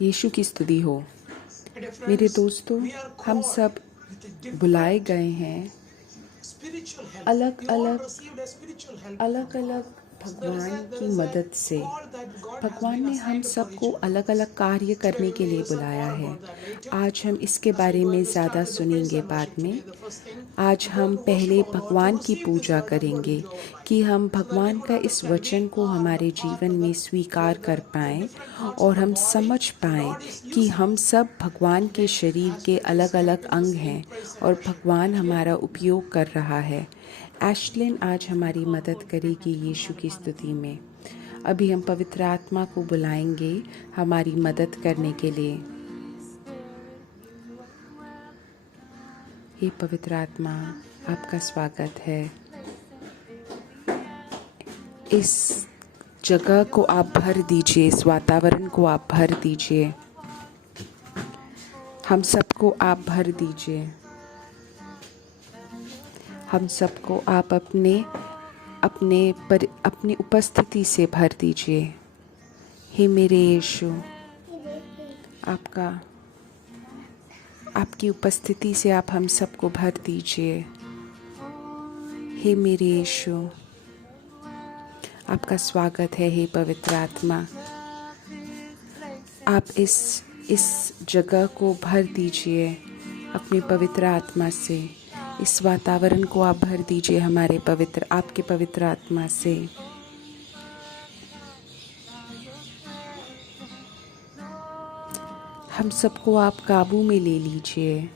यीशु की स्तुति हो। मेरे दोस्तों, हम सब बुलाए गए हैं अलग अलग भगवान की मदद से। भगवान ने हम सबको अलग अलग कार्य करने के लिए बुलाया है। आज हम इसके बारे में ज़्यादा सुनेंगे बाद में। आज हम पहले भगवान की पूजा करेंगे कि हम भगवान का इस वचन को हमारे जीवन में स्वीकार कर पाएँ और हम समझ पाएँ कि हम सब भगवान के शरीर के अलग अलग अंग हैं और भगवान हमारा उपयोग कर रहा है। एशलिन आज हमारी मदद करेगी यीशु की स्तुति में। अभी हम पवित्र आत्मा को बुलाएंगे हमारी मदद करने के लिए। हे पवित्र आत्मा, आपका स्वागत है। इस जगह को आप भर दीजिए, इस वातावरण को आप भर दीजिए, हम सबको आप भर दीजिए। हम सबको आप अपनी उपस्थिति से भर दीजिए। हे मेरे यीशु, आपकी उपस्थिति से आप हम सबको भर दीजिए। हे मेरे यीशु, आपका स्वागत है। हे पवित्र आत्मा, आप इस जगह को भर दीजिए अपनी पवित्र आत्मा से। इस वातावरण को आप भर दीजिए आपके पवित्र आत्मा से। हम सबको आप काबू में ले लीजिए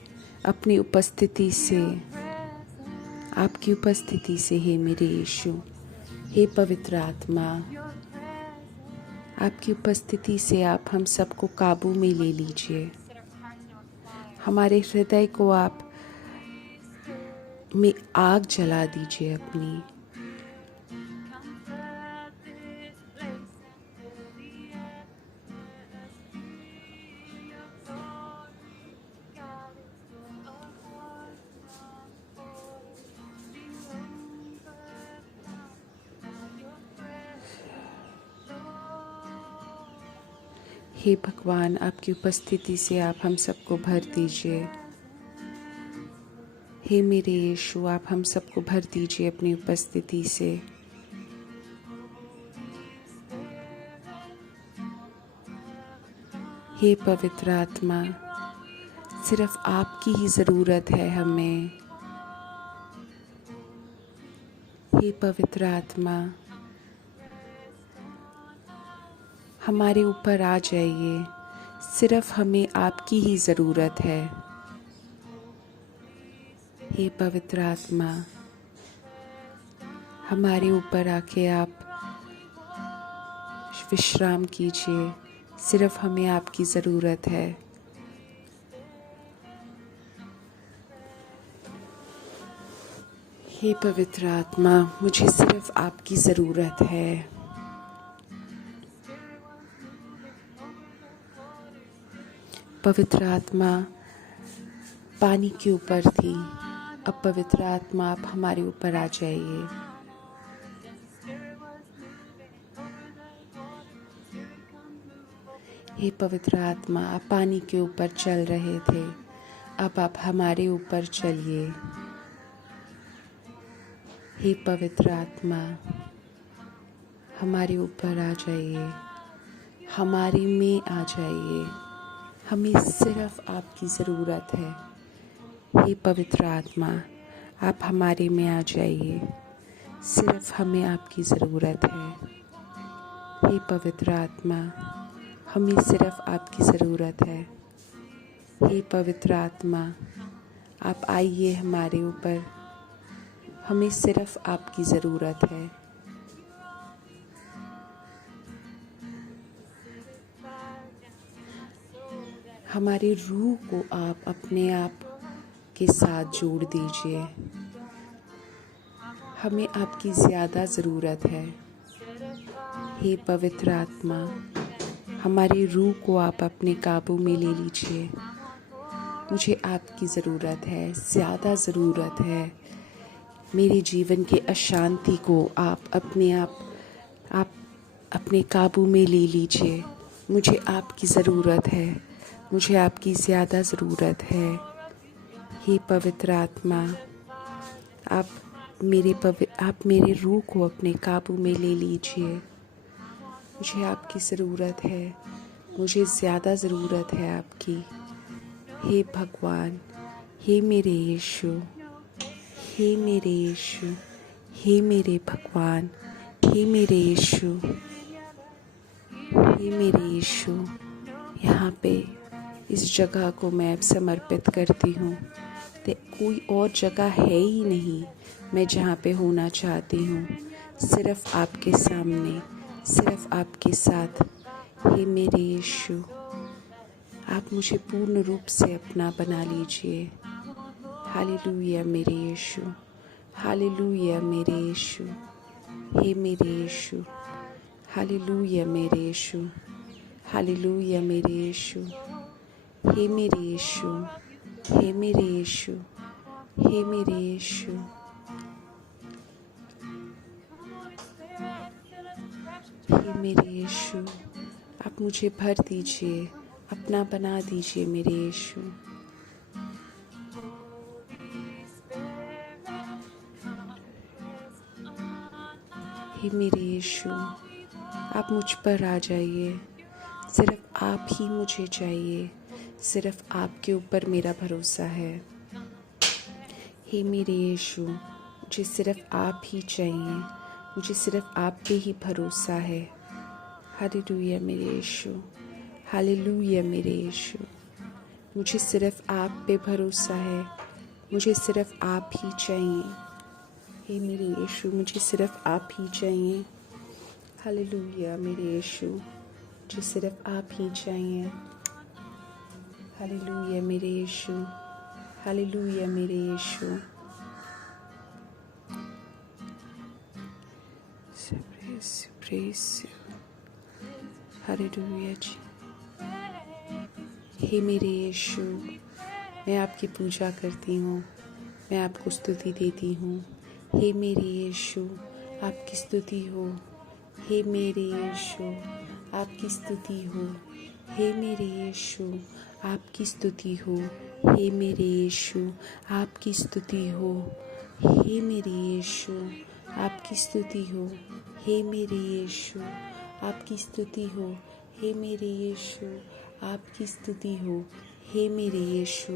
अपनी उपस्थिति से, आपकी उपस्थिति से। हे मेरे यीशु, हे पवित्र आत्मा, आपकी उपस्थिति से आप हम सबको काबू में ले लीजिए। हमारे हृदय को आप में आग जला दीजिए अपनी। हे भगवान, आपकी उपस्थिति से आप हम सबको भर दीजिए। हे मेरे यीशु, आप हम सबको भर दीजिए अपनी उपस्थिति से। हे पवित्र आत्मा, सिर्फ आपकी ही ज़रूरत है हमें। हे पवित्र आत्मा, हमारे ऊपर आ जाइए। सिर्फ हमें आपकी ही ज़रूरत है। हे पवित्र आत्मा, हमारे ऊपर आके आप विश्राम कीजिए। सिर्फ हमें आपकी ज़रूरत है। हे पवित्र आत्मा, मुझे सिर्फ आपकी ज़रूरत है। पवित्र आत्मा पानी के ऊपर थी, अब पवित्र आत्मा आप हमारे ऊपर आ जाइए। हे पवित्र आत्मा, आप पानी के ऊपर चल रहे थे, अब आप हमारे ऊपर चलिए। हे पवित्र आत्मा, हमारे ऊपर आ जाइए, हमारे में आ जाइए। हमें सिर्फ आपकी ज़रूरत है। हे पवित्र आत्मा, आप हमारे में आ जाइए। सिर्फ हमें आपकी ज़रूरत है। हे पवित्र आत्मा, हमें सिर्फ आपकी ज़रूरत है। हे पवित्र आत्मा, आप आइए हमारे ऊपर। हमें सिर्फ आपकी ज़रूरत है। हमारी रूह को आप अपने आप के साथ जोड़ दीजिए। हमें आपकी ज़्यादा ज़रूरत है। हे पवित्र आत्मा, हमारी रूह को आप अपने काबू में ले लीजिए। मुझे आपकी ज़रूरत है, ज़्यादा ज़रूरत है। मेरे जीवन के अशांति को आप अपने काबू में ले लीजिए। मुझे आपकी ज़रूरत है, मुझे आपकी ज़्यादा ज़रूरत है। हे पवित्र आत्मा, आप मेरे रूह को अपने काबू में ले लीजिए। मुझे आपकी ज़रूरत है, मुझे ज़्यादा ज़रूरत है आपकी। हे भगवान, हे मेरे यीशु, हे मेरे यीशु, हे मेरे भगवान, हे मेरे यीशु, हे मेरे यीशु। यहाँ पे इस जगह को मैं अब समर्पित करती हूँ। तो कोई और जगह है ही नहीं मैं जहाँ पे होना चाहती हूँ, सिर्फ़ आपके सामने, सिर्फ़ आपके साथ। हे मेरे यीशु, आप मुझे पूर्ण रूप से अपना बना लीजिए। हालेलुया मेरे यीशु, हालेलुया मेरे यीशु, हे मेरे यीशु, हालेलुया मेरे यीशु, हालेलुया मेरे यीशु, हे मेरे यीशु, हे मेरे यीशु, हे मेरे यीशु। हे मेरे यीशु, आप मुझे भर दीजिए, अपना बना दीजिए मेरे यीशु। हे मेरे यीशु, आप मुझ पर आ जाइए। सिर्फ़ आप ही मुझे चाहिए, सिर्फ़ आपके ऊपर मेरा भरोसा है। हे मेरे यीशु, मुझे सिर्फ़ आप ही चाहिए, मुझे सिर्फ़ आप पे ही भरोसा है। हालेलुया मेरे यीशु, हालेलुया मेरे यीशु। मुझे सिर्फ़ आप पे भरोसा है, मुझे सिर्फ़ आप ही चाहिए। हे मेरे यीशु, मुझे सिर्फ़ आप ही चाहिए। हालेलुया मेरे यीशु, मुझे सिर्फ़ आप ही चाहिए। हालेलुया मेरे यीशु, हालेलुया मेरे यीशु। प्रेज़ हालेलुया जी। हे मेरे यीशु, मैं आपकी पूजा करती हूँ, मैं आपको स्तुति देती हूँ। हे मेरे यीशु, आपकी स्तुति हो। हे मेरे यीशु, आपकी स्तुति हो। हे मेरे यीशु, आपकी स्तुति हो। हे मेरे यीशु, आपकी स्तुति हो। हे मेरे यीशु, आपकी स्तुति हो। हे मेरे यीशु, आपकी स्तुति हो। हे मेरे यीशु, आपकी स्तुति हो। हे मेरे यीशु,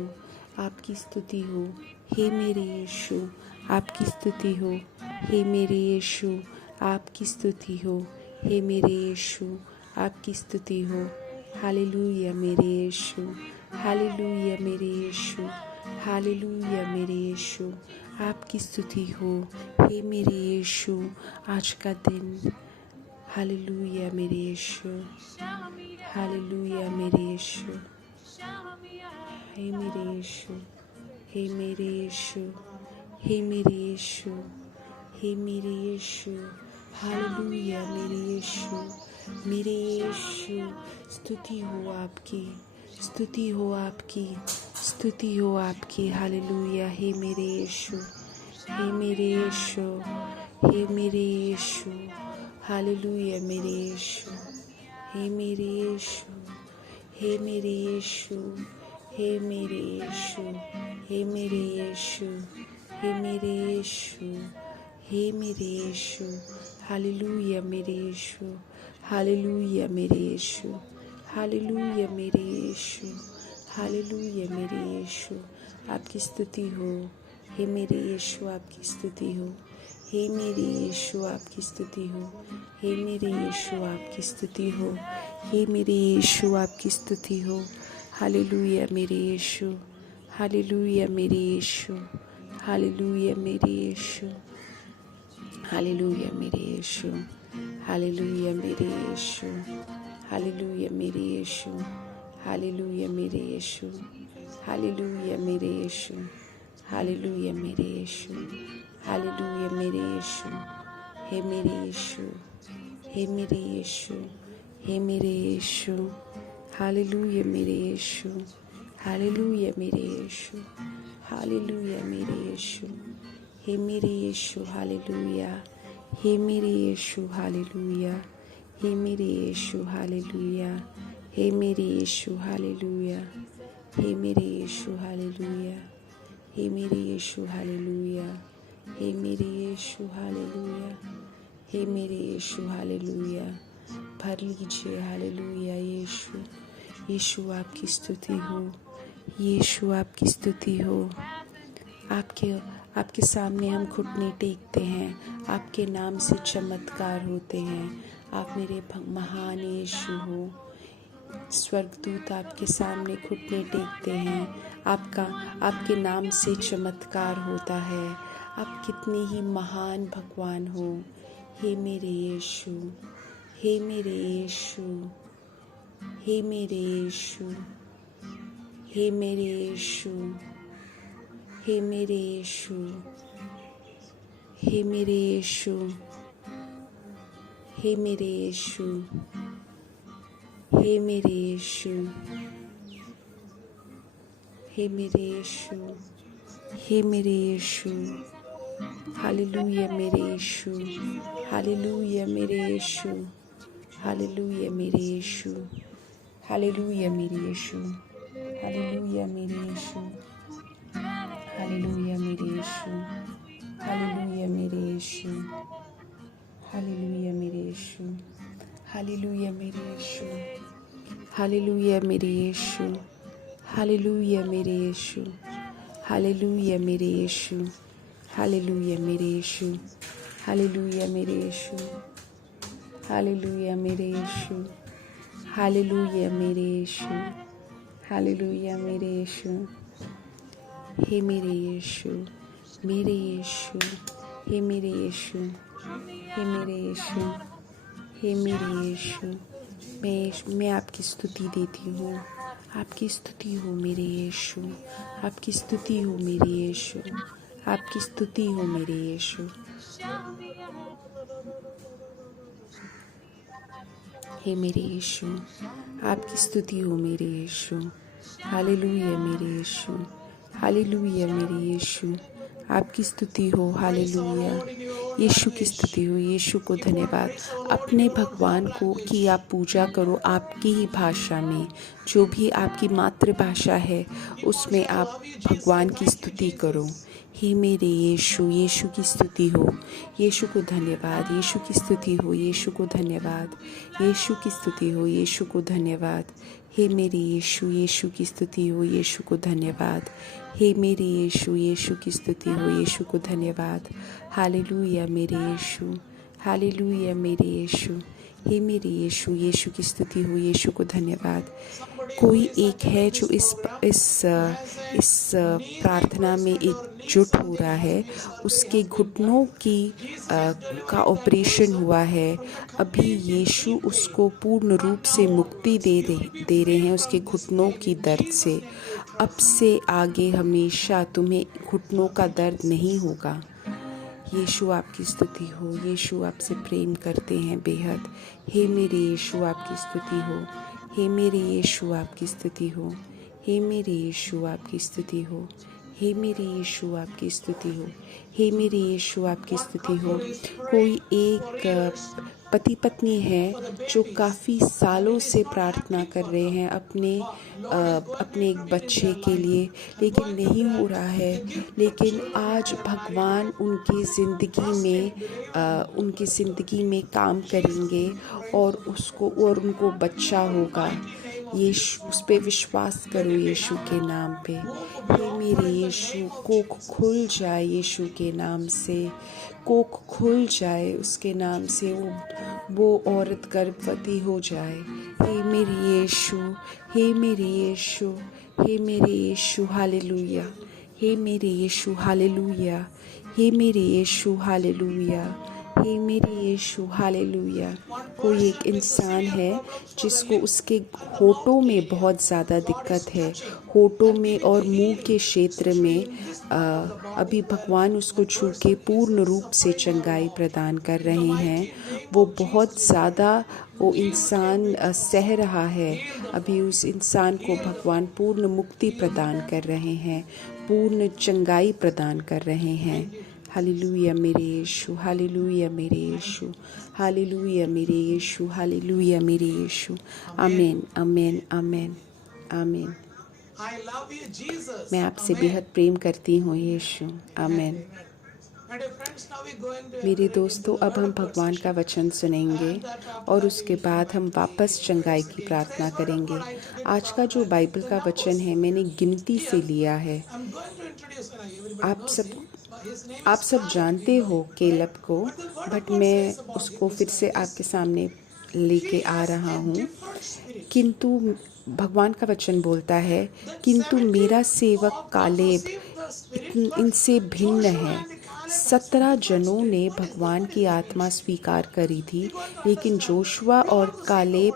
आपकी स्तुति हो। हे मेरे यीशु, आपकी स्तुति हो। हे मेरे यीशु, आपकी स्तुति हो। हे मेरे यीशु, आपकी स्तुति हो। हालेलुया मेरे यीशु, हालेलुया मेरे यीशु, हालेलुया मेरे यीशु, आपकी स्तुति हो। हे मेरे यीशु, आज का दिन। हालेलुया मेरे यीशु, हालेलुया मेरे यीशु, हे मेरे यीशु, हे मेरे यीशु, हे मेरे यीशु, हे मेरे यीशु। हालेलुया मेरे यीशु, मेरे यीशु। स्तुति हो आपकी, स्तुति हो आपकी, स्तुति हो आपकी। हालेलुया। हे मेरे यीशु, हे मेरे यीशु, हे मेरे यीशु। हालेलुया मेरे यीशु, हे मेरे यीशु, हे मेरे यीशु, हे मेरे यीशु, हे मेरे यीशु, हे मेरे यीशु, हे मेरे यीशु। हालेलुया मेरे यीशु, हालेलुया मेरे यीशु, हालेलुया मेरे यीशु, हालेलुया मेरे यीशु। आपकी स्तुति हो। हे मेरे यीशु, आपकी स्तुति हो। हे मेरे यीशु, आपकी स्तुति हो। हे मेरे यीशु, आपकी स्तुति हो। हे मेरे यीशु, आपकी स्तुति हो। हालेलुया मेरे यीशु, हालेलुया मेरे यीशु, हालेलुया मेरे यीशु, हालेलुया मेरे यीशु, हालेलुया मेरे यीशु, हालेलुया मेरे यीशु, हालेलुया मेरे यीशु, हालेलुया मेरे यीशु, हालेलुया मेरे यीशु, हालेलुया मेरे यीशु। हे मेरे यीशु, हे मेरे यीशु, हे मेरे यीशु। हालेलुया मेरे यीशु, हालेलुया मेरे यीशु, हालेलुया मेरे यीशु। हे मेरे यीशु, हालेलुया। हे मेरे यीशु, हालेलुया। हे मेरे यीशु हालेलुया, हे मेरे यीशु हालेलुया, हे मेरे यीशु हालेलुया, हे मेरे यीशु हालेलुया, हे मेरे यीशु हालेलुया, हे मेरे यीशु हालेलुया। भर लीजिए हालेलुया। यीशु, यीशु आपकी स्तुति हो, यीशु आपकी स्तुति हो। आपके सामने हम घुटने टेकते हैं, आपके नाम से चमत्कार होते हैं। आप मेरे महान यीशु हो। स्वर्गदूत आपके सामने घुटने टेकते हैं, आपके नाम से चमत्कार होता है। आप कितने ही महान भगवान हो। हे मेरे यीशु, हे मेरे यीशु, हे मेरे यीशु, हे मेरे यीशु, हे मेरे यीशु, हे मेरे यीशु, हे मेरे यीशु, हे मेरे यीशु, हे मेरे यीशु, हे मेरे यीशु। हालेलुया मेरे यीशु, हालेलुया मेरे यीशु, हालेलुया मेरे यीशु, हालेलुया मेरे यीशु, हालेलुया मेरे यीशु, हालेलुया मेरे यीशु, हालेलुया मेरे यीशु, हालेलुया मेरे यीशु, हालेलुया मेरे यीशु, हालेलुया मेरे यीशु, हालेलुया मेरे यीशु, हालेलुया मेरे यीशु, हालेलुया मेरे यीशु, हालेलुया मेरे यीशु, हालेलुया मेरे यीशु, हालेलुया मेरे यीशु, हालेलुया मेरे यीशु। हे मेरे यीशु, मेरे यीशु, हे मेरे यीशु, हे मेरे यीशु, हे मेरे यीशु। मैं आपकी स्तुति देती हूँ। आपकी स्तुति हो मेरे यीशु, आपकी स्तुति हो मेरे यीशु, आपकी स्तुति हो मेरे यीशु। हे मेरे यीशु, आपकी स्तुति हो मेरे यीशु। हालेलुया मेरे यीशु, हालेलुया मेरे यीशु, आपकी स्तुति हो। हालेलुया, यीशु की स्तुति हो। यीशु को धन्यवाद। अपने भगवान को की आप पूजा करो आपकी ही भाषा में, जो भी आपकी मातृभाषा है उसमें आप भगवान की स्तुति करो। हे मेरे यीशु, यीशु की स्तुति हो। यीशु को धन्यवाद। यीशु की स्तुति हो। यीशु को धन्यवाद। यीशु की स्तुति हो। यीशु को धन्यवाद। हे मेरे यीशु, यीशु की स्तुति हो। यीशु को धन्यवाद। हे मेरे यीशु, यीशु की स्तुति हो। यीशु को धन्यवाद। हालेलुया मेरे यीशु, हालेलुया मेरे यीशु। हे मेरे यीशु, यीशु की स्तुति हो। यीशु को धन्यवाद। कोई एक है जो इस प्रार्थना में एकजुट हो रहा है। उसके घुटनों का ऑपरेशन हुआ है। अभी यीशु उसको पूर्ण रूप से मुक्ति दे रहे हैं उसके घुटनों की दर्द से। अब से आगे हमेशा तुम्हें घुटनों का दर्द नहीं होगा। यीशु आपकी स्तुति हो। यीशु आपसे प्रेम करते हैं बेहद। हे मेरे यीशु, आपकी स्तुति हो। हे मेरे यीशु, आपकी स्तुति हो। हे मेरे यीशु, आपकी स्तुति हो। हे मेरे यीशु, आपकी स्तुति हो। हे मेरे यीशु, आपकी स्तुति हो। कोई एक पति पत्नी है जो काफ़ी सालों से प्रार्थना कर रहे हैं अपने एक बच्चे के लिए, लेकिन नहीं हो रहा है। लेकिन आज भगवान उनकी ज़िंदगी में काम करेंगे और उनको बच्चा होगा। यीशु, उस पे विश्वास करो यीशु के नाम पे। हे मेरे यीशु, कोख खुल जाए यीशु के नाम से। कोख खुल जाए उसके नाम से, वो औरत गर्भवती हो जाए। हे मेरे यीशु, हे मेरे यीशु, हे मेरे यीशु, हालेलुया। हे मेरे यीशु, हालेलुया। हे मेरे यीशु, हालेलुया। हे मेरे यीशु, हालेलुया। कोई एक इंसान है जिसको उसके होठों में बहुत ज़्यादा दिक्कत है, होठों में और मुंह के क्षेत्र में। अभी भगवान उसको छू के पूर्ण रूप से चंगाई प्रदान कर रहे हैं। वो बहुत ज़्यादा वो इंसान सह रहा है। अभी उस इंसान को भगवान पूर्ण मुक्ति प्रदान कर रहे हैं, पूर्ण चंगाई प्रदान कर रहे हैं। हालेलुया मेरे यीशु, हालेलुया मेरे यीशु, हालेलुया मेरे यीशु, हालेलुया मेरे यीशु। आमीन, आमीन, आमीन, आमीन। मैं आपसे बेहद प्रेम करती हूँ यीशु। आमीन। मेरे दोस्तों, अब हम भगवान का वचन सुनेंगे और उसके बाद हम वापस चंगाई की प्रार्थना करेंगे। आज का जो बाइबल का वचन है मैंने गिनती से लिया है। आप सब जानते हो केलब को, बट मैं उसको फिर से आपके सामने लेके आ रहा हूँ। किंतु भगवान का वचन बोलता है, किंतु मेरा सेवक कालेब इनसे भिन्न है। 17 जनों ने भगवान की आत्मा स्वीकार करी थी, लेकिन जोशुआ और कालेब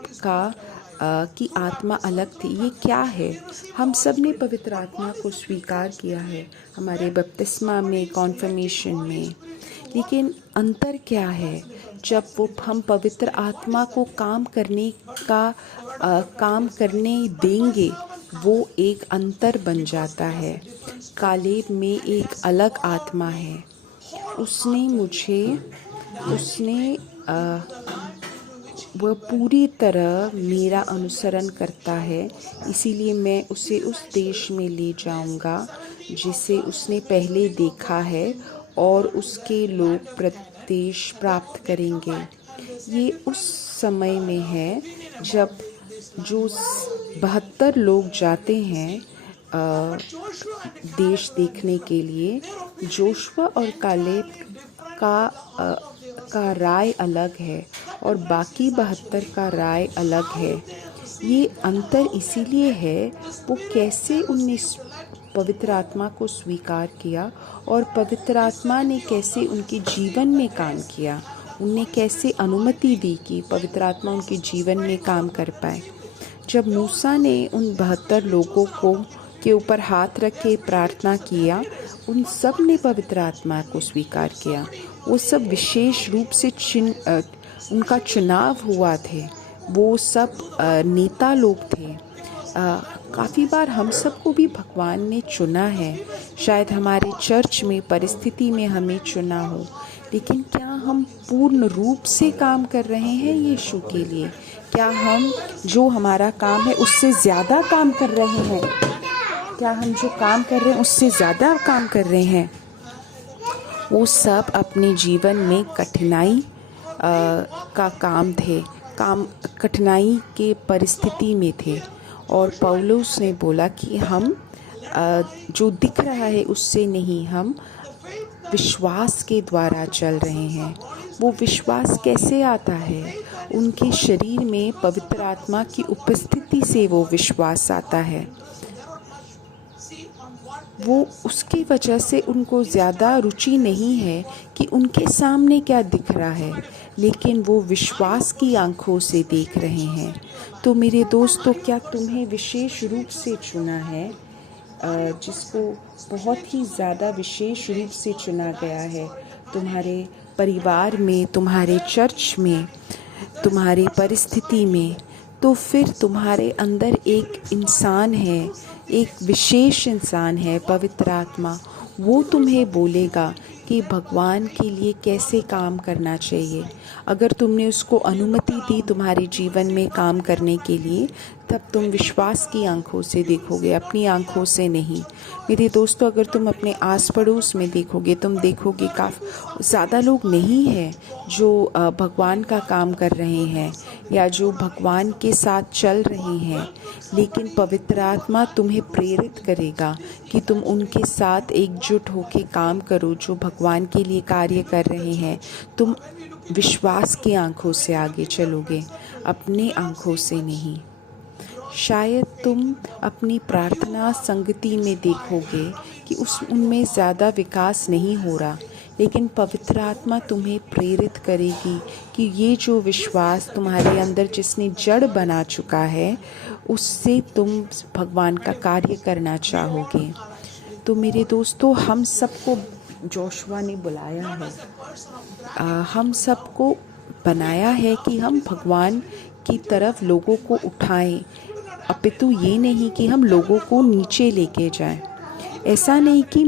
की आत्मा अलग थी। ये क्या है? हम सब ने पवित्र आत्मा को स्वीकार किया है हमारे बपतिस्मा में, कॉन्फर्मेशन में, लेकिन अंतर क्या है? जब हम पवित्र आत्मा को काम करने देंगे, वो एक अंतर बन जाता है। कालेब में एक अलग आत्मा है। वह पूरी तरह मेरा अनुसरण करता है, इसीलिए मैं उसे उस देश में ले जाऊंगा जिसे उसने पहले देखा है और उसके लोग प्रदेश प्राप्त करेंगे। ये उस समय में है जब जो 72 लोग जाते हैं देश देखने के लिए। जोशुआ और कालेब का राय अलग है और बाकी 72 का राय अलग है। ये अंतर इसीलिए है, वो कैसे उनने पवित्र आत्मा को स्वीकार किया और पवित्र आत्मा ने कैसे उनके जीवन में काम किया। उनने कैसे अनुमति दी कि पवित्र आत्मा उनके जीवन में काम कर पाए। जब मूसा ने उन 72 लोगों के ऊपर हाथ रख के प्रार्थना किया, उन सब ने पवित्र आत्मा को स्वीकार किया। वो सब विशेष रूप से उनका चुनाव हुआ थे। वो सब नेता लोग थे। काफ़ी बार हम सबको भी भगवान ने चुना है। शायद हमारे चर्च में परिस्थिति में हमें चुना हो, लेकिन क्या हम पूर्ण रूप से काम कर रहे हैं यीशु के लिए? क्या हम जो हमारा काम है उससे ज़्यादा काम कर रहे हैं? क्या हम जो काम कर रहे हैं उससे ज़्यादा काम कर रहे हैं? वो सब अपने जीवन में कठिनाई का काम थे, कठिनाई के परिस्थिति में थे। और पौलुस ने बोला कि हम जो दिख रहा है उससे नहीं, हम विश्वास के द्वारा चल रहे हैं। वो विश्वास कैसे आता है? उनके शरीर में पवित्र आत्मा की उपस्थिति से वो विश्वास आता है। वो उसकी वजह से उनको ज़्यादा रुचि नहीं है कि उनके सामने क्या दिख रहा है, लेकिन वो विश्वास की आंखों से देख रहे हैं। तो मेरे दोस्तों, क्या तुम्हें विशेष रूप से चुना है? जिसको बहुत ही ज़्यादा विशेष रूप से चुना गया है तुम्हारे परिवार में, तुम्हारे चर्च में, तुम्हारी परिस्थिति में, तो फिर तुम्हारे अंदर एक इंसान है, एक विशेष इंसान है, पवित्र आत्मा। वो तुम्हें बोलेगा कि भगवान के लिए कैसे काम करना चाहिए। अगर तुमने उसको अनुमति दी तुम्हारे जीवन में काम करने के लिए, तब तुम विश्वास की आंखों से देखोगे, अपनी आंखों से नहीं। मेरे दोस्तों, अगर तुम अपने आस पड़ोस में देखोगे, तुम देखोगे काफ़ी ज़्यादा लोग नहीं हैं जो भगवान का काम कर रहे हैं या जो भगवान के साथ चल रहे हैं, लेकिन पवित्र आत्मा तुम्हें प्रेरित करेगा कि तुम उनके साथ एकजुट होकर काम करो जो भगवान के लिए कार्य कर रहे हैं। तुम विश्वास की आंखों से आगे चलोगे, अपनी आंखों से नहीं। शायद तुम अपनी प्रार्थना संगति में देखोगे कि उनमें ज़्यादा विकास नहीं हो रहा, लेकिन पवित्र आत्मा तुम्हें प्रेरित करेगी कि ये जो विश्वास तुम्हारे अंदर जिसने जड़ बना चुका है, उससे तुम भगवान का कार्य करना चाहोगे। तो मेरे दोस्तों, हम सबको जोशुआ ने बुलाया है, हम सबको बनाया है कि हम भगवान की तरफ लोगों को उठाएं, अपितु ये नहीं कि हम लोगों को नीचे लेके जाएं। ऐसा नहीं कि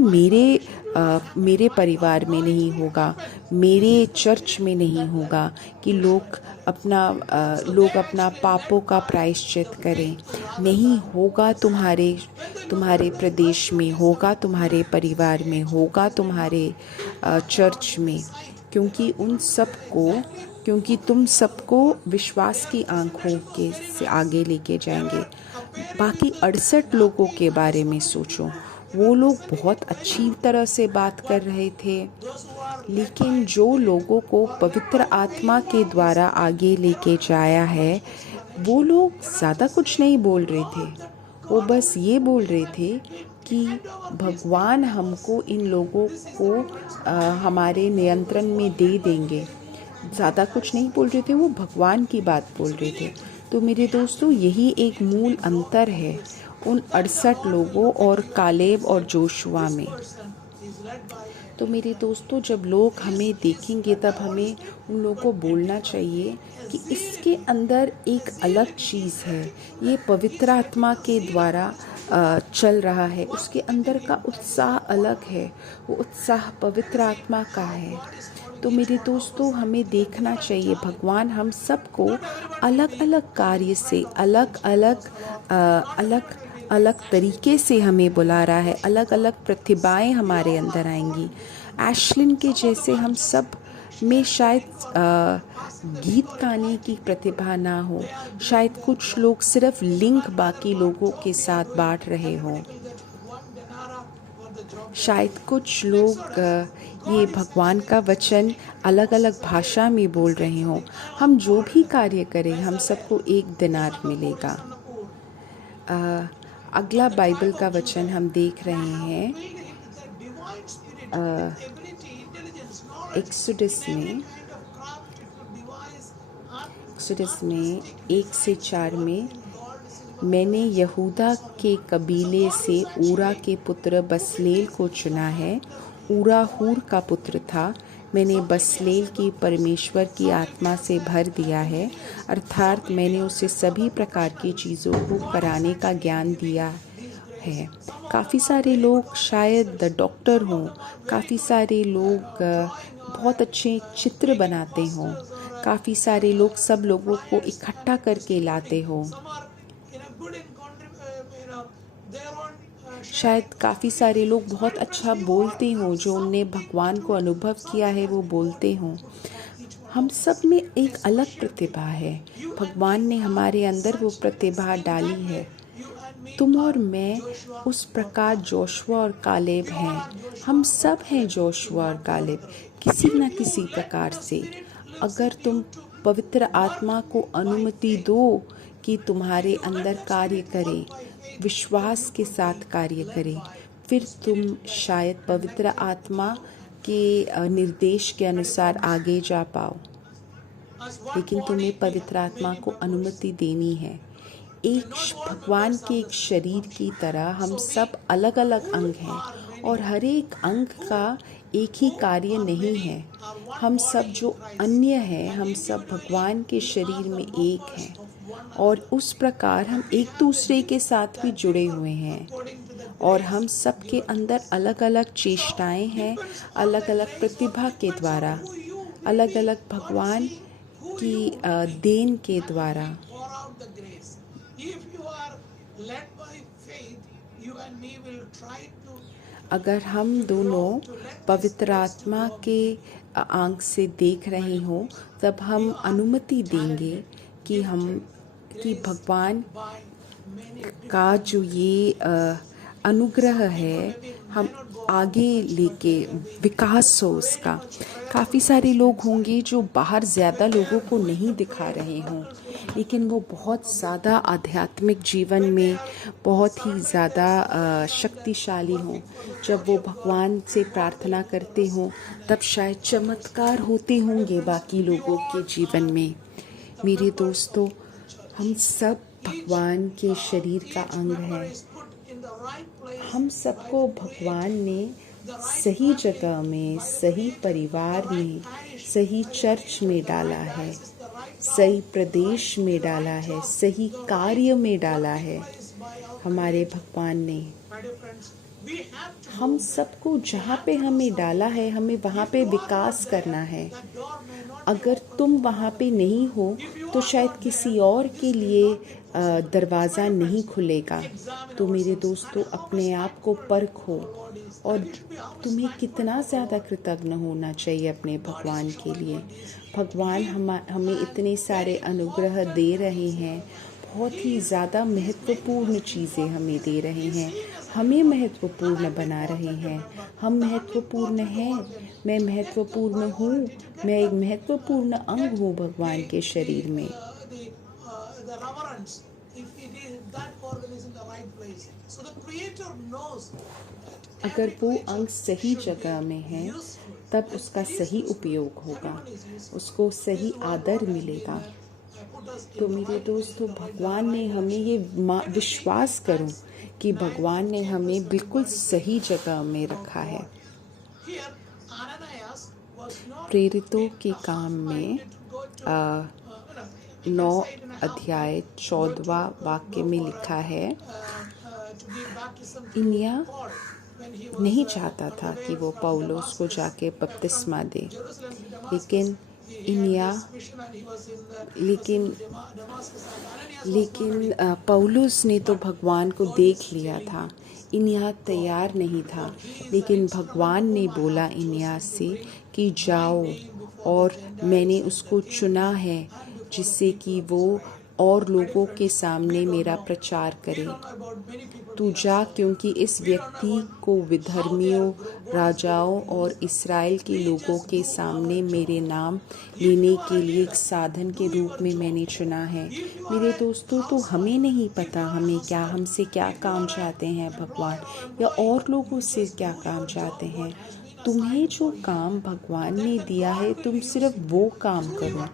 मेरे परिवार में नहीं होगा, मेरे चर्च में नहीं होगा कि लोग अपना पापों का प्रायश्चित करें। नहीं होगा तुम्हारे प्रदेश में, होगा तुम्हारे परिवार में, होगा तुम्हारे चर्च में, क्योंकि तुम सबको विश्वास की आंखों के से आगे लेके जाएंगे। बाकी 68 लोगों के बारे में सोचो, वो लोग बहुत अच्छी तरह से बात कर रहे थे, लेकिन जो लोगों को पवित्र आत्मा के द्वारा आगे लेके जाया है, वो लोग ज़्यादा कुछ नहीं बोल रहे थे। वो बस ये बोल रहे थे कि भगवान हमको इन लोगों को हमारे नियंत्रण में दे देंगे। ज़्यादा कुछ नहीं बोल रहे थे, वो भगवान की बात बोल रहे थे। तो मेरे दोस्तों, यही एक मूल अंतर है उन 68 लोगों और कालेब और जोशुआ में। तो मेरे दोस्तों, जब लोग हमें देखेंगे तब हमें उन लोगों को बोलना चाहिए कि इसके अंदर एक अलग चीज़ है, ये पवित्र आत्मा के द्वारा चल रहा है, उसके अंदर का उत्साह अलग है, वो उत्साह पवित्र आत्मा का है। तो मेरे दोस्तों, हमें देखना चाहिए भगवान हम सबको अलग अलग कार्य से अलग तरीके से हमें बुला रहा है। अलग अलग प्रतिभाएं हमारे अंदर आएंगी। एशलिन के जैसे हम सब में शायद गीत गाने की प्रतिभा ना हो, शायद कुछ लोग सिर्फ लिंक बाकी लोगों के साथ बांट रहे हों, शायद कुछ लोग ये भगवान का वचन अलग अलग भाषा में बोल रहे हों। हम जो भी कार्य करें, हम सबको एक दिनार मिलेगा। अगला बाइबल का वचन हम देख रहे हैं एक्सोडस में 1 से 4 में, मैंने यहूदा के कबीले से ऊरा के पुत्र बसलेल को चुना है। ऊरा हूर का पुत्र था। मैंने बसलेल की परमेश्वर की आत्मा से भर दिया है, अर्थात मैंने उसे सभी प्रकार की चीज़ों को कराने का ज्ञान दिया है। काफ़ी सारे लोग शायद डॉक्टर हों, काफ़ी सारे लोग बहुत अच्छे चित्र बनाते हों, काफ़ी सारे लोग सब लोगों को इकट्ठा करके लाते हों, शायद काफ़ी सारे लोग बहुत अच्छा बोलते हों, जो उनने भगवान को अनुभव किया है वो बोलते हों। हम सब में एक अलग प्रतिभा है, भगवान ने हमारे अंदर वो प्रतिभा डाली है। तुम और मैं उस प्रकार जोशुआ और कालेब हैं। हम सब हैं जोशुआ और कालेब, किसी न किसी प्रकार से। अगर तुम पवित्र आत्मा को अनुमति दो कि तुम्हारे अंदर कार्य करे, विश्वास के साथ कार्य करे, फिर तुम शायद पवित्र आत्मा के निर्देश के अनुसार आगे जा पाओ। लेकिन तुम्हें पवित्र आत्मा को अनुमति देनी है। एक भगवान के एक शरीर की तरह हम सब अलग अलग अंग हैं, और हर एक अंग का एक ही कार्य नहीं है। हम सब जो अन्य हैं, हम सब भगवान के शरीर में एक हैं, और उस प्रकार हम एक दूसरे के साथ भी जुड़े हुए हैं। और हम सब के अंदर अलग अलग चेष्टाएं हैं, अलग अलग प्रतिभा के द्वारा, अलग अलग भगवान की देन के द्वारा। अगर हम दोनों पवित्र आत्मा के आंख से देख रहे हों, तब हम अनुमति देंगे कि भगवान का जो ये अनुग्रह है, हम आगे लेके विकास हो उसका। काफ़ी सारे लोग होंगे जो बाहर ज़्यादा लोगों को नहीं दिखा रहे हों, लेकिन वो बहुत ज़्यादा आध्यात्मिक जीवन में बहुत ही ज़्यादा शक्तिशाली हों। जब वो भगवान से प्रार्थना करते हों, तब शायद चमत्कार होते होंगे बाकी लोगों के जीवन में। मेरे दोस्तों, हम सब भगवान के शरीर का अंग है। हम सबको भगवान ने सही जगह में, सही परिवार में, सही चर्च में डाला है, सही प्रदेश में डाला है, सही कार्य में डाला है हमारे भगवान ने। हम सबको जहाँ पे हमें डाला है हमें वहाँ पे विकास करना है। अगर तुम वहाँ पे नहीं हो तो शायद किसी और के लिए दरवाज़ा नहीं खुलेगा। तो मेरे दोस्तों, अपने आप को परखो और तुम्हें कितना ज़्यादा कृतज्ञ होना चाहिए अपने भगवान के लिए। भगवान हमें इतने सारे अनुग्रह दे रहे हैं, बहुत ही ज़्यादा महत्वपूर्ण चीज़ें हमें दे रहे हैं, हमें महत्वपूर्ण बना रहे हैं। हम महत्वपूर्ण हैं, मैं महत्वपूर्ण हूँ, मैं एक महत्वपूर्ण अंग हूँ भगवान के शरीर में। अगर वो अंग सही जगह में है तब उसका सही उपयोग होगा, उसको सही आदर मिलेगा। तो मेरे दोस्तों, भगवान ने हमें ये विश्वास करो कि भगवान ने हमें बिल्कुल सही जगह में रखा है। प्रेरितों के काम में 9 अध्याय 14वां वाक्य में लिखा है, इनिया नहीं चाहता था कि वो पौलुस को जाके बपतिस्मा दे, लेकिन पौलुस ने तो भगवान को देख लिया था। इनिया तैयार नहीं था, लेकिन भगवान ने बोला इनिया से कि जाओ, और मैंने उसको चुना है जिससे कि वो और लोगों के सामने मेरा प्रचार करे। तू जा, क्योंकि इस व्यक्ति को विधर्मियों, राजाओं और इस्राएल के लोगों के सामने मेरे नाम लेने के लिए एक साधन के रूप में मैंने चुना है। मेरे दोस्तों, तो हमें नहीं पता हमसे क्या काम चाहते हैं भगवान, या और लोगों से क्या काम चाहते हैं। तुम्हें जो काम भगवान ने दिया है, तुम सिर्फ वो काम करो।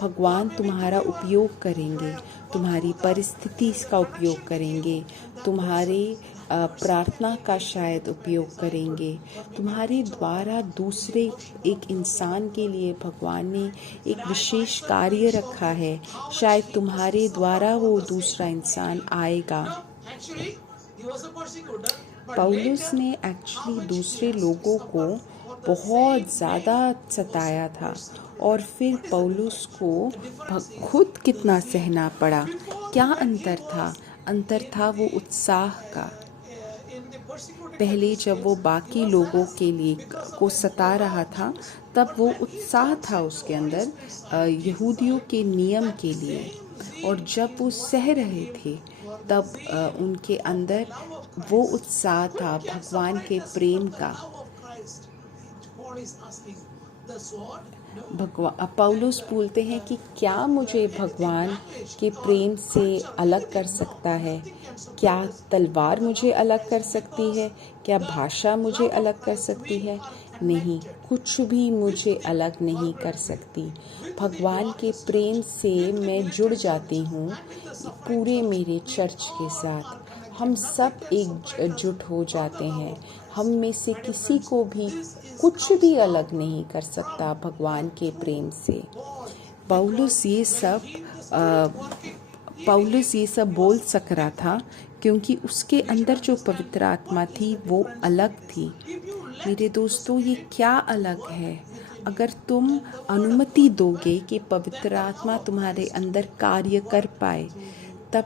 भगवान तुम्हारा उपयोग करेंगे, तुम्हारी परिस्थिति का उपयोग करेंगे, तुम्हारे प्रार्थना का शायद उपयोग करेंगे। तुम्हारे द्वारा दूसरे एक इंसान के लिए भगवान ने एक विशेष कार्य रखा है। शायद तुम्हारे द्वारा वो दूसरा इंसान आएगा। पौलुस ने एक्चुअली दूसरे लोगों को बहुत ज़्यादा सताया था, और फिर पौलुस को खुद कितना सहना पड़ा। क्या अंतर था? अंतर था वो उत्साह का। पहले जब वो बाकी लोगों के लिए को सता रहा था, तब वो उत्साह था उसके अंदर यहूदियों के नियम के लिए, और जब वो सह रहे थे तब उनके अंदर वो उत्साह था भगवान के प्रेम का। पौलुस बोलते हैं कि क्या मुझे भगवान के प्रेम से अलग कर सकता है? क्या तलवार मुझे अलग कर सकती है? क्या भाषा मुझे अलग कर सकती है? नहीं, कुछ भी मुझे अलग नहीं कर सकती। भगवान के प्रेम से मैं जुड़ जाती हूँ पूरे मेरे चर्च के साथ। हम सब एकजुट हो जाते हैं। हम में से किसी को भी कुछ भी अलग नहीं कर सकता भगवान के प्रेम से। पौलुस ये सब बोल सक रहा था क्योंकि उसके अंदर जो पवित्र आत्मा थी वो अलग थी। मेरे दोस्तों, ये क्या अलग है? अगर तुम अनुमति दोगे कि पवित्र आत्मा तुम्हारे अंदर कार्य कर पाए, तब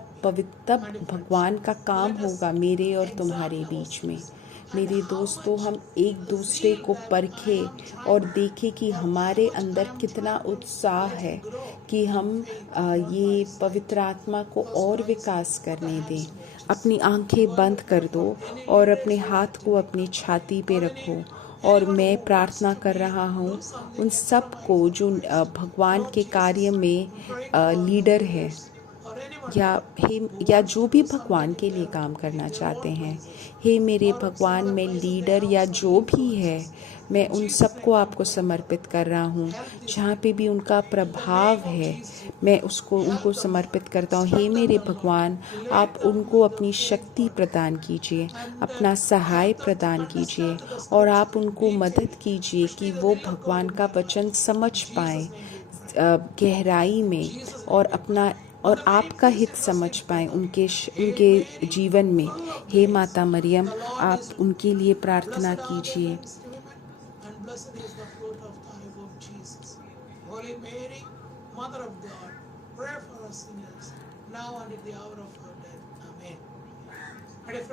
भगवान का काम होगा मेरे और तुम्हारे बीच में। मेरे दोस्तों, हम एक दूसरे को परखें और देखें कि हमारे अंदर कितना उत्साह है कि हम ये पवित्र आत्मा को और विकास करने दें। अपनी आंखें बंद कर दो और अपने हाथ को अपनी छाती पे रखो, और मैं प्रार्थना कर रहा हूँ उन सब को जो भगवान के कार्य में लीडर है, या जो भी भगवान के लिए काम करना चाहते हैं। हे मेरे भगवान, मैं लीडर या जो भी है, मैं उन सबको आपको समर्पित कर रहा हूँ। जहाँ पे भी उनका प्रभाव है, मैं उनको समर्पित करता हूँ। हे मेरे भगवान, आप उनको अपनी शक्ति प्रदान कीजिए, अपना सहाय प्रदान कीजिए, और आप उनको मदद कीजिए कि वो भगवान का वचन समझ पाएँ गहराई में, और आपका हित समझ पाएँ उनके जीवन में। हे माता मरियम, आप उनके लिए प्रार्थना कीजिए।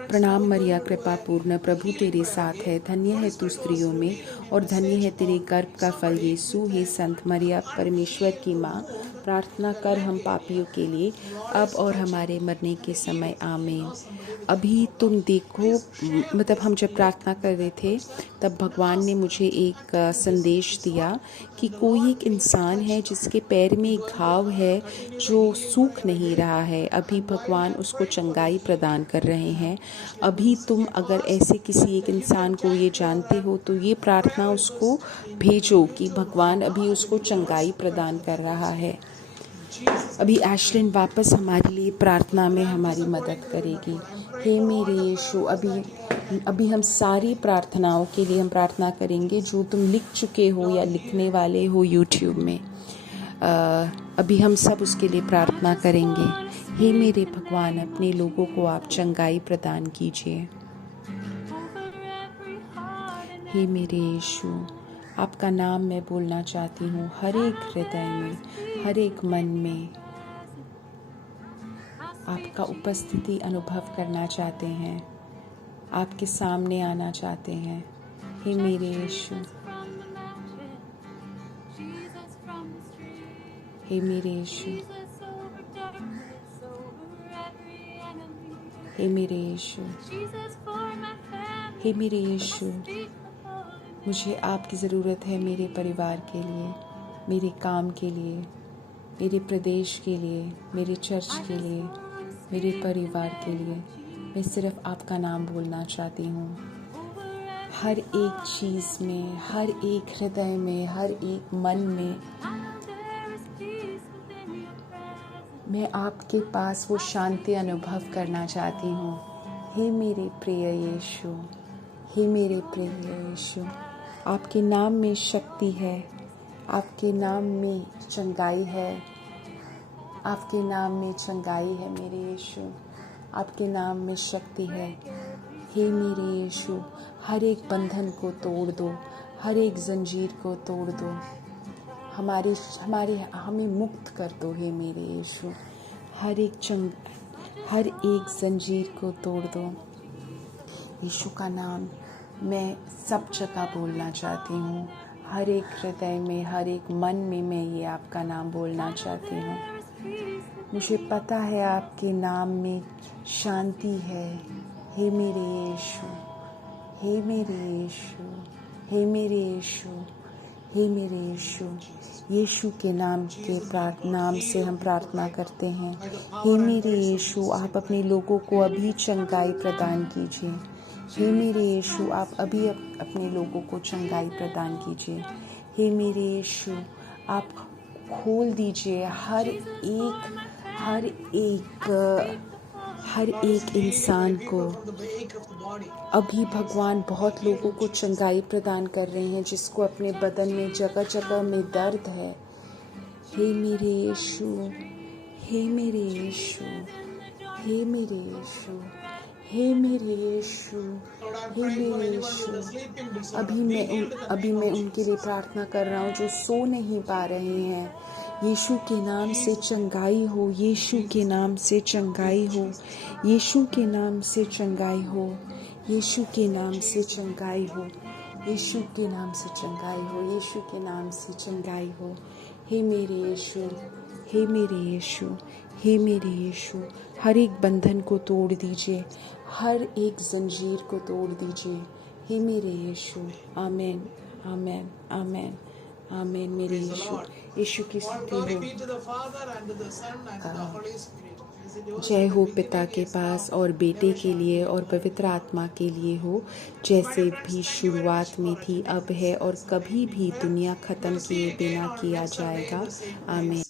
प्रणाम मरिया, कृपा पूर्ण, प्रभु तेरे साथ है, धन्य है तू स्त्रियों में और धन्य है तेरे गर्भ का फल यीशु। हे संत मरिया, परमेश्वर की माँ, प्रार्थना कर हम पापियों के लिए, अब और हमारे मरने के समय, आमीन। अभी तुम देखो, मतलब हम जब प्रार्थना कर रहे थे तब भगवान ने मुझे एक संदेश दिया कि कोई एक इंसान है जिसके पैर में एक घाव है जो सूख नहीं रहा है। अभी भगवान उसको चंगाई प्रदान कर रहे हैं। अभी तुम अगर ऐसे किसी एक इंसान को ये जानते हो तो ये प्रार्थना उसको भेजो कि भगवान अभी उसको चंगाई प्रदान कर रहा है। अभी एशलिन वापस हमारे लिए प्रार्थना में हमारी मदद करेगी। हे मेरे यीशु, अभी हम सारी प्रार्थनाओं के लिए हम प्रार्थना करेंगे जो तुम लिख चुके हो या लिखने वाले हो यूट्यूब में। अभी हम सब उसके लिए प्रार्थना करेंगे। हे मेरे भगवान, अपने लोगों को आप चंगाई प्रदान कीजिए। हे मेरे यीशु, आपका नाम मैं बोलना चाहती हूँ हर एक हृदय में, हर एक मन में। आपका उपस्थिति अनुभव करना चाहते हैं, आपके सामने आना चाहते हैं। हे मेरे यीशु, हे मेरे यीशु, हे मेरे यीशु, हे मेरे यीशु, मुझे आपकी ज़रूरत है मेरे परिवार के लिए, मेरे काम के लिए, मेरे प्रदेश के लिए, मेरे चर्च के लिए, मेरे परिवार के लिए। मैं सिर्फ आपका नाम बोलना चाहती हूँ। हर एक चीज़ में, हर एक हृदय में, हर एक मन में मैं आपके पास वो शांति अनुभव करना चाहती हूँ। हे मेरे प्रिय यीशु, हे मेरे प्रिय यीशु, आपके नाम में शक्ति है, आपके नाम में चंगाई है, आपके नाम में चंगाई है मेरे यीशु, आपके नाम में शक्ति है। हे मेरे यीशु, हर एक बंधन को तोड़ दो, हर एक जंजीर को तोड़ दो, हमें मुक्त कर दो। हे मेरे यीशु, हर एक जंजीर को तोड़ दो। यीशु का नाम मैं सब जगह बोलना चाहती हूँ, हर एक हृदय में, हर एक मन में मैं ये आपका नाम बोलना चाहती हूँ। मुझे पता है आपके नाम में शांति है। हे मेरे यीशु, हे मेरे यीशु, हे मेरे यीशु, हे मेरे यीशु, यीशु के नाम से हम प्रार्थना करते हैं। हे मेरे यीशु, आप अपने लोगों को अभी चंगाई प्रदान कीजिए। हे मेरे यीशु, आप अभी अपने लोगों को चंगाई प्रदान कीजिए। हे मेरे यीशु, आप खोल दीजिए हर एक इंसान को। अभी भगवान बहुत लोगों को चंगाई प्रदान कर रहे हैं जिसको अपने बदन में जगह जगह में दर्द है। हे मेरे यीशु, हे मेरे यीशु, हे मेरे यीशु, हे मेरे यीशु, हे मेरे यीशु, अभी मैं उनके लिए प्रार्थना कर रहा हूँ जो सो नहीं पा रहे हैं। यीशु के नाम से चंगाई हो, यीशु के नाम से चंगाई हो, यीशु के नाम से चंगाई हो, यीशु के नाम से चंगाई हो, यीशु के नाम से चंगाई हो, यीशु के नाम से चंगाई हो। हे मेरे यीशु, हे मेरे यीशु, हे मेरे यीशु, हर एक बंधन को तोड़ दीजिए, हर एक जंजीर को तोड़ दीजिए। हे मेरे यीशु, आमेन, आमेन, आमेन, आमेन। मेरे यीशु की स्तुति हो। जय हो पिता के पास और बेटे के लिए और पवित्र आत्मा के लिए हो, जैसे भी शुरुआत में थी, अब है और कभी भी दुनिया खत्म किए बिना किया जाएगा। आमीन।